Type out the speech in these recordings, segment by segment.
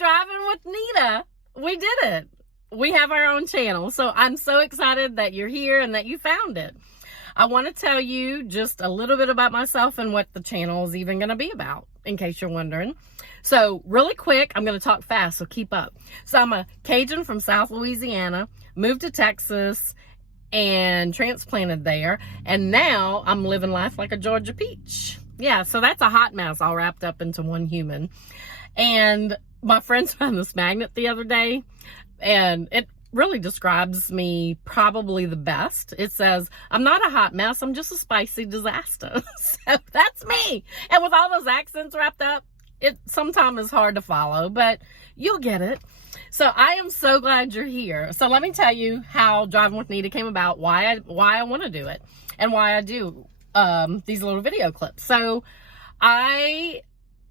Driving with Nita. We did it. We have our own channel. So I'm so excited that you're here and that you found it. I want to tell you just a little bit about myself and what the channel is even going to be about, in case you're wondering. So really quick, I'm going to talk fast, so keep up. So I'm a Cajun from South Louisiana, moved to Texas and transplanted there. And now I'm living life like a Georgia peach. Yeah, so that's a hot mess all wrapped up into one human. And my friends found this magnet the other day, and it really describes me probably the best. It says, I'm not a hot mess, I'm just a spicy disaster. So that's me. And with all those accents wrapped up, it sometimes is hard to follow, but you'll get it. So I am so glad you're here. So let me tell you how Driving with Nita came about, why I want to do it, and why I do these little video clips. So I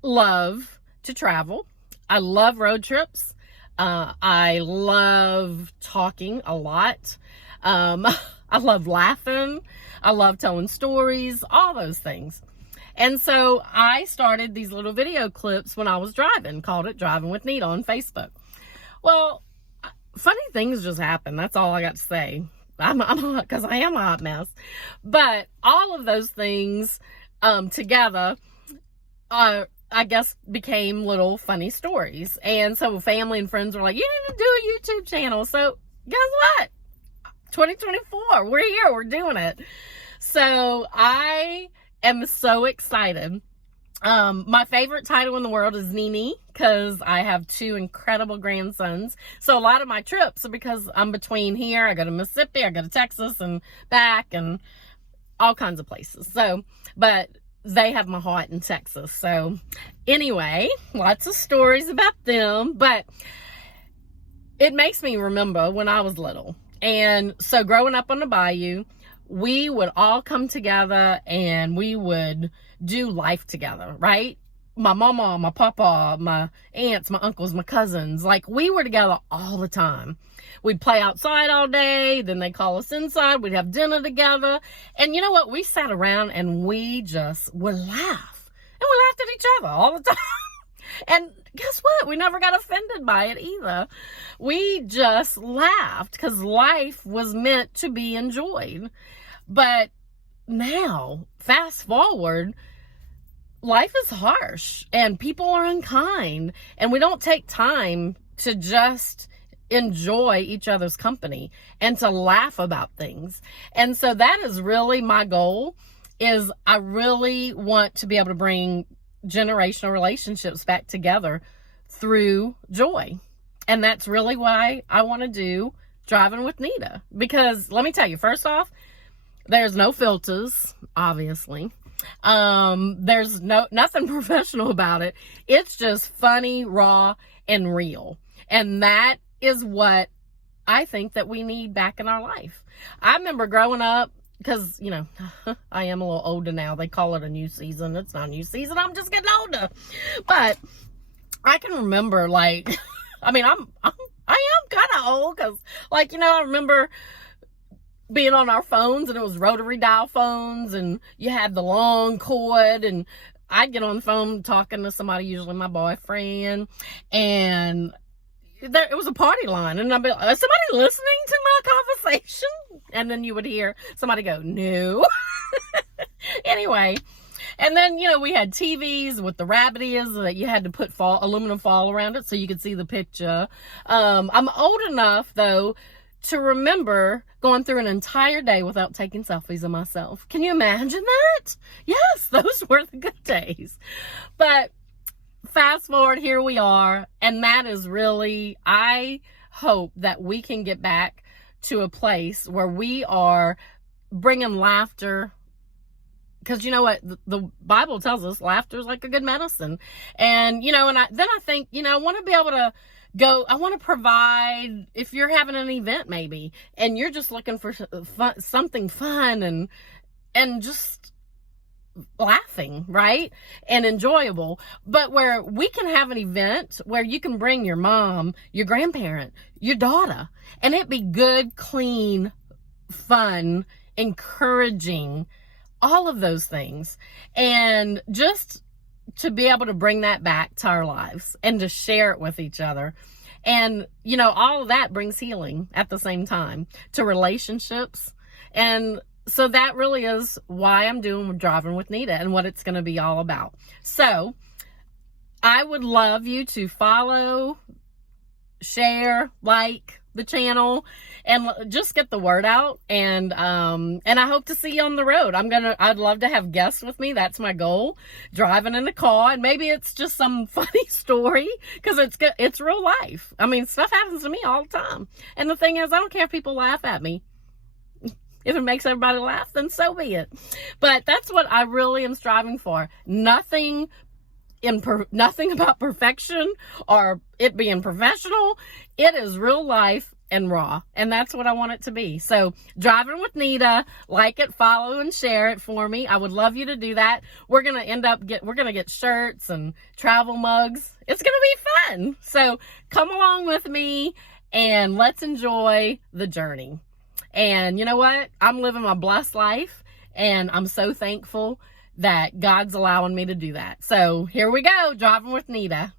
love to travel. I love road trips. I love talking a lot. I love laughing. I love telling stories, all those things. And so I started these little video clips when I was driving, called it Driving with Nita on Facebook. Well, funny things just happen. That's all I got to say. Because I am a hot mess. But all of those things together I guess became little funny stories. And so family and friends were like, you need to do a YouTube channel. So guess what? 2024, we're here, we're doing it. So I am so excited. My favorite title in the world is Nini, because I have 2 incredible grandsons. So a lot of my trips are because I'm between here. I go to Mississippi, I go to Texas and back and all kinds of places. So, but they have my heart in Texas. So anyway, lots of stories about them, but it makes me remember when I was little. And so growing up on the bayou, we would all come together and we would do life together, right? My mama, my papa, my aunts, my uncles, my cousins, like we were together all the time. We'd play outside all day, then they call us inside, we'd have dinner together. And you know what? We sat around and we just would laugh. And we laughed at each other all the time. And guess what? We never got offended by it either. We just laughed because life was meant to be enjoyed. But now, fast forward, life is harsh and people are unkind and we don't take time to just enjoy each other's company and to laugh about things. And so that is really my goal, is I really want to be able to bring generational relationships back together through joy. And that's really why I want to do Driving with Nita. Because let me tell you, first off, there's no filters, obviously. There's nothing professional about it. It's just funny, raw, and real. And that is what I think that we need back in our life. I remember growing up, because, you know, I am a little older now. They call it a new season. It's not a new season. I'm just getting older. But I can remember, like, I mean, I am kind of old because, like, you know, I remember being on our phones and it was rotary dial phones and you had the long cord, and I'd get on the phone talking to somebody, usually my boyfriend, and it was a party line, and I'd be like, is somebody listening to my conversation? And then you would hear somebody go, no. Anyway, and then, you know, we had TVs with the rabbit ears that you had to put aluminum foil around it so you could see the picture. I'm old enough, though, to remember going through an entire day without taking selfies of myself. Can you imagine that? Yes, those were the good days. But fast forward, here we are, and that is really, I hope that we can get back to a place where we are bringing laughter, because you know what, the Bible tells us laughter is like a good medicine. And, you know, and then I think, you know, I want to be able to I want to provide, if you're having an event maybe, and you're just looking for something fun and just laughing, right? And enjoyable, but where we can have an event where you can bring your mom, your grandparent, your daughter, and it be good, clean, fun, encouraging, all of those things. And just to be able to bring that back to our lives and to share it with each other. And, you know, all of that brings healing at the same time to relationships. And so that really is why I'm doing Driving with Nita and what it's going to be all about. So I would love you to follow, share, like the channel, and just get the word out. And I hope to see you on the road. I'd love to have guests with me. That's my goal. Driving in the car, and maybe it's just some funny story, because it's real life. I mean, stuff happens to me all the time. And the thing is, I don't care if people laugh at me. If it makes everybody laugh, then so be it. But that's what I really am striving for. Nothing about perfection or it being professional. It is real life and raw, and that's what I want it to be. So Driving with Nita, like it, follow, and share it for me. I would love you to do that. We're gonna get shirts and travel mugs. It's gonna be fun. So come along with me and let's enjoy the journey. And you know what? I'm living my blessed life, and I'm so thankful that God's allowing me to do that. So here we go, Driving with Nita.